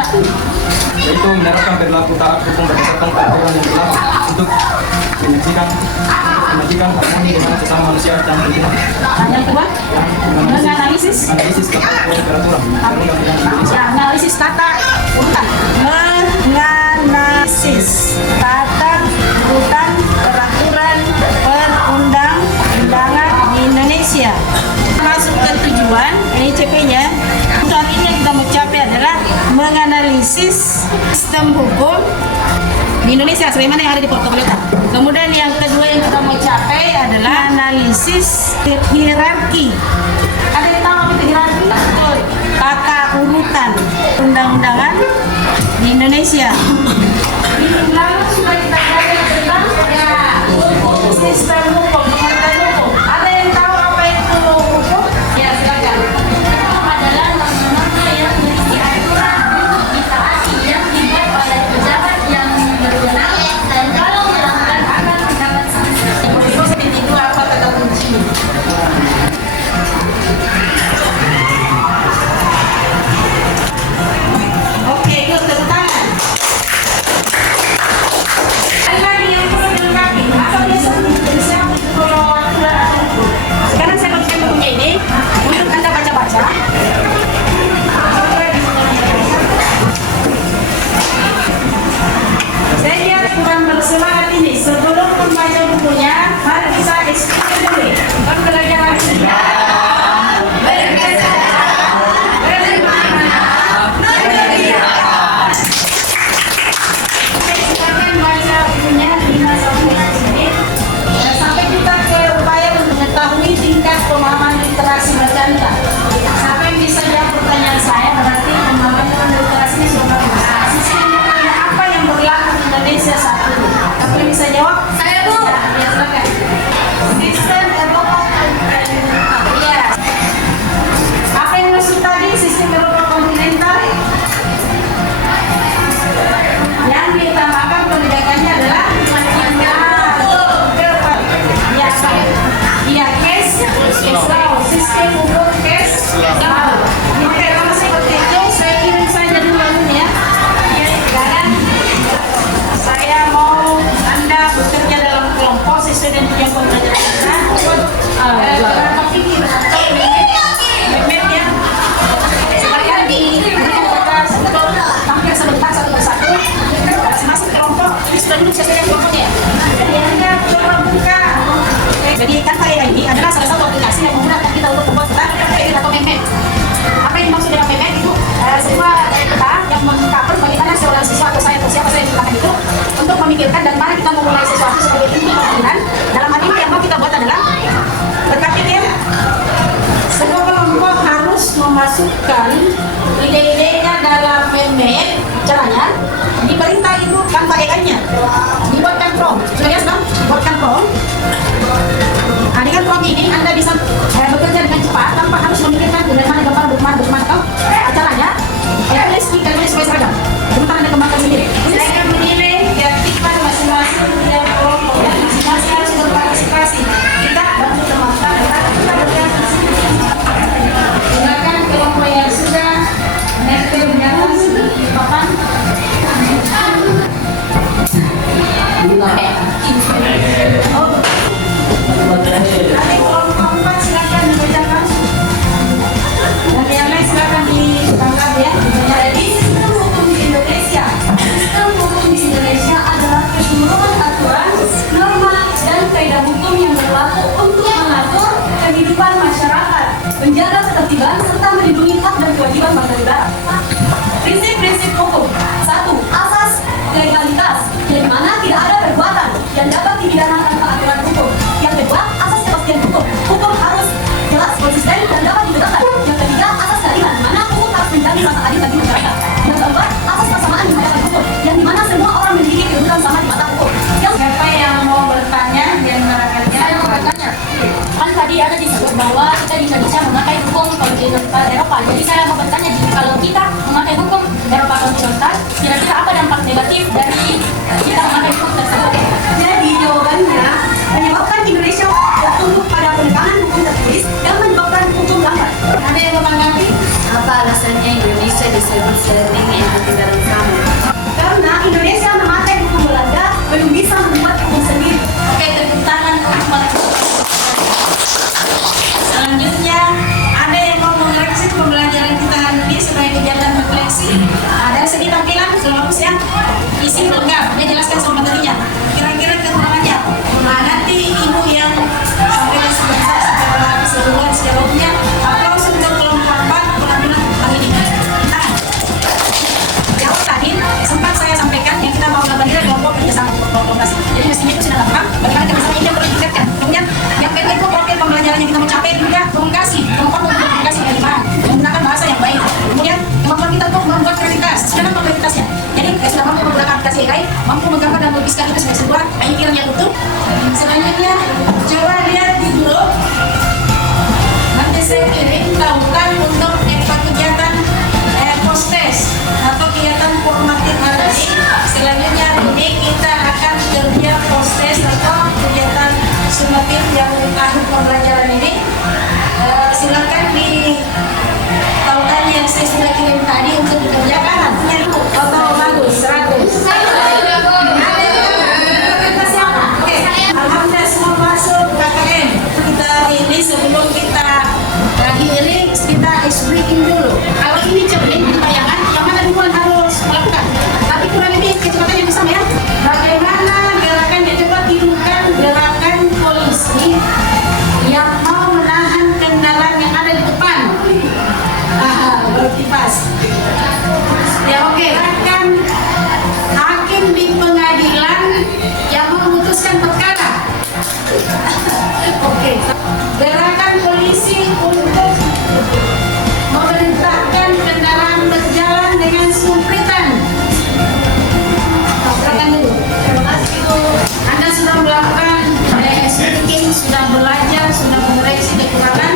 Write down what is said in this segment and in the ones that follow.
Ya. Yaitu menerapkan perilaku taat hukum berdasarkan peraturan yang berlaku untuk menyajikan harmoni dengan sesama manusia dan lingkungan. Yang kedua, menganalisis tata peraturan perundang-undangan Indonesia. ya, analisis tata urutan. Menganalisis tata urutan peraturan perundang-undangan di Indonesia. Masuk ke tujuan, ini CP-nya. Tujuan ini yang kita mau capai adalah menganalisis sistem hukum di Indonesia sebagaimana yang ada di protokol itu. Kemudian yang kedua yang kita mau capai adalah analisis hierarki. Ada yang tahu apa itu hierarki? Betul. Tata urutan undang-undangan di Indonesia. Ini lalu sudah kita belajar tentang sistem hukum, pengertian hukum. Ada yang tahu apa itu hukum? Ya, silakan. Hukum adalah norma-norma yang berisi aturan untuk ditaati yang dibuat oleh pejabat yang berwenang dan kalau melanggar akan mendapat sanksi. Itu apa kata kunci? Oke, yuk tepuk tangan. Ada lagi yang perlu dilengkapi. Apa biasa siapa kalau aturan hukum? Sekarang saya bagikan bukunya ini untuk Anda baca-baca. Saya kira kurang bersemangat ini. Sebelum membaca bukunya, mari kita eksekusi dulu. Kan belajar lagi. Silakan baca bukunya 5 sampai 10 menit. Sampai kita ke upaya untuk mengetahui tingkat pemahaman literasi baca Anda. Sampai bisa jawab pertanyaan saya, berarti pemahaman literasi sudah bagus. Sistem hukumnya apa yang berlaku di Indonesia saat ini? Apa yang bisa jawab? Saya Bu. Ya, silakan. Sistem Eropa. Iya. Apa yang maksud tadi sistem Eropa kontinental? Yang diutamakan penegakannya adalah ya, case law, sistem hukum case law. Oke, kalau seperti itu saya kirim saja dulu ya. Sekarang saya mau Anda bekerja dalam kelompok sesuai dengan tujuan pembelajaran kita. Berapa pikir atau mepet ya. Silakan diberikan kertas untuk tampil sebentar satu persatu. Masing-masing kelompok ini sudah duduk sesuai kelompoknya. Jadi Anda coba buka. Jadi kan ini adalah salah satu aplikasi yang memudahkan kita untuk membuat kredit atau meme. Apa yang dimaksud dengan meme itu sebuah data yang mengcover bagaimana seorang siswa atau saya atau siapa saya yang itu untuk memikirkan dan mana kita memulai sesuatu sebagai inti pembangunan. Dalam hal ini yang mau kita buat adalah berpikir sebuah kelompok harus memasukkan ide-idenya dalam meme. Caranya diperintah itu tanpa AI-nya dibuatkan prompt. Sudah lihat bang? Dibuatkan prompt. Nah, dengan prompt ini Anda bisa bekerja dengan cepat tanpa harus memikirkan bagaimana bagaimana atau caranya. Tulis di kalimat supaya seragam. Sebentar Anda kembangkan sendiri. Saya akan menilai keaktifan masing-masing tiap kelompok ya. Masing-masing harus berpartisipasi. Kita bantu teman-teman. Silakan kelompok yang sudah menetapkan pernyataan di papan. Nanti kelompok 4 silakan dibacakan. Dan yang lain silakan ditangkap ya. Jadi sistem hukum di Indonesia. Sistem hukum di Indonesia adalah keseluruhan aturan, norma, dan kaidah hukum yang berlaku untuk mengatur kehidupan masyarakat, menjaga ketertiban, serta melindungi hak dan kewajiban warga negara. Prinsip-prinsip hukum. 1. Asas legalitas, yang mana tidak ada perbuatan yang dapat dipidana tanpa aturan hukum. Yang kedua, asas kepastian hukum. Hukum harus jelas, konsisten, dan dapat ditegakkan. Yang ketiga, asas keadilan, di mana hukum harus menjamin rasa adil bagi masyarakat. Yang keempat, asas kesamaan di hadapan hukum, yang di mana semua orang memiliki kedudukan sama di mata hukum. Siapa yang mau bertanya di antara kalian? Saya mau bertanya, kan tadi ada disebut bahwa kita di Indonesia memakai hukum kontinental Eropa. Jadi saya mau bertanya, kalau kita memakai hukum Eropa kontinental, kira-kira apa dampak negatif dari kita memakai hukum tersebut? Jadi jawabannya menyebabkan Indonesia tunduk pada penegakan hukum tertulis dan menyebabkan hukum lambat. Ada yang mau menanggapi? Apa Apa alasannya Indonesia disebut sering entitas dalam kamu? Karena Indonesia memakai buku Belanda belum bisa membuat buku sendiri. Oke, tepuk tangan untuk selanjutnya ada yang mau mengoreksi pembelajaran kita hari ini sebagai kegiatan refleksi. Dari segi tampilan sudah bagus ya, isi lengkap, dia jelaskan semua materinya. Kira-kira kekurangannya, nanti ibu yang sampaikan sebentar sampai berapa sebulan sejauhnya. Aplaus untuk kelompok 4 penampilan pagi ini. Nah, jawab tadi sempat saya sampaikan yang kita mau melakukan ini kelompok kerjasama kolaborasi. Jadi mestinya itu sudah paham bagaimana kerjasama ini yang perlu ditingkatkan. Kemudian yang kedua itu profil pembelajaran yang kita mau capai juga komunikasi. Kelompok untuk komunikasi dari mana? Menggunakan bahasa yang baik. Kemudian kemampuan kita untuk membuat kreativitas. Sekarang kreativitasnya. Jadi sudah mampu menggunakan aplikasi AI, mampu menggambar dan melukiskan itu sebagai sebuah pikirannya utuh. Selanjutnya coba lihat di grup. Nanti saya kirim tautan untuk kegiatan post-test atau kegiatan formatif hari ini. Selanjutnya hari ini kita akan kerja post-test atau kegiatan sumatif yang akhir pembelajaran ini. Silakan di tautan yang saya sudah kirim tadi untuk dikerjakan. Foto bagus, 100. Oke, alhamdulillah semua masuk KKM. Kita ini sebelum kita akhiri kita ice breaking dulu. Kalau ini cermin bayangan yang mana duluan harus melakukan. Tapi kurang lebih kecepatan yang sama ya. Bagaimana gerakan yang coba tirukan gerakan polisi yang mau menahan kendaraan yang ada di depan. Berarti pas. Ya oke, gerakan hakim di pengadilan yang memutuskan perkara. Oke, gerakan polisi untuk memerintahkan kendaraan berjalan dengan sumpritan. Gerakan dulu. Terima kasih Bu. Anda sudah melakukan speaking, sudah belajar, sudah mengoreksi kekurangan.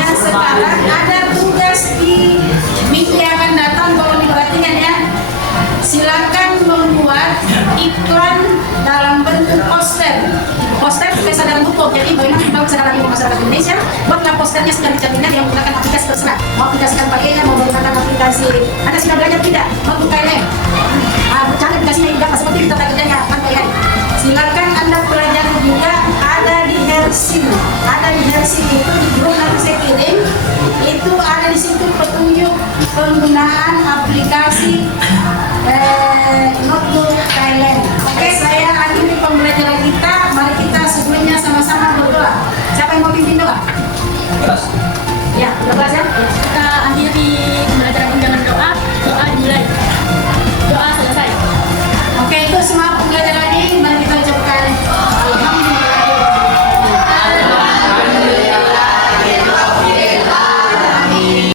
Dan sekarang ada tugas di minggu yang akan datang, kalau diperhatikan ya. Silakan membuat iklan dalam bentuk poster. Poster kesadaran hukum. Jadi bagaimana kita kesadaran hukum masyarakat Indonesia? Buatlah posternya secara cerminan yang menggunakan aplikasi terserah. Mau aplikasikan pakaian, mau menggunakan aplikasi. Anda sudah belajar tidak? Mau KLM? Bercanda aplikasinya juga seperti kita kerjanya pakaian. Silakan Anda pelajari juga, ada di Hersi. Ada di Hersi itu di grup nanti saya kirim. Itu ada di situ petunjuk penggunaan aplikasi notebook Thailand. Oke, saya akhiri pembelajaran kita. Mari kita sebelumnya sama-sama berdoa. Siapa yang mau pimpin doa? Kelas. Ya, udah kelas ya?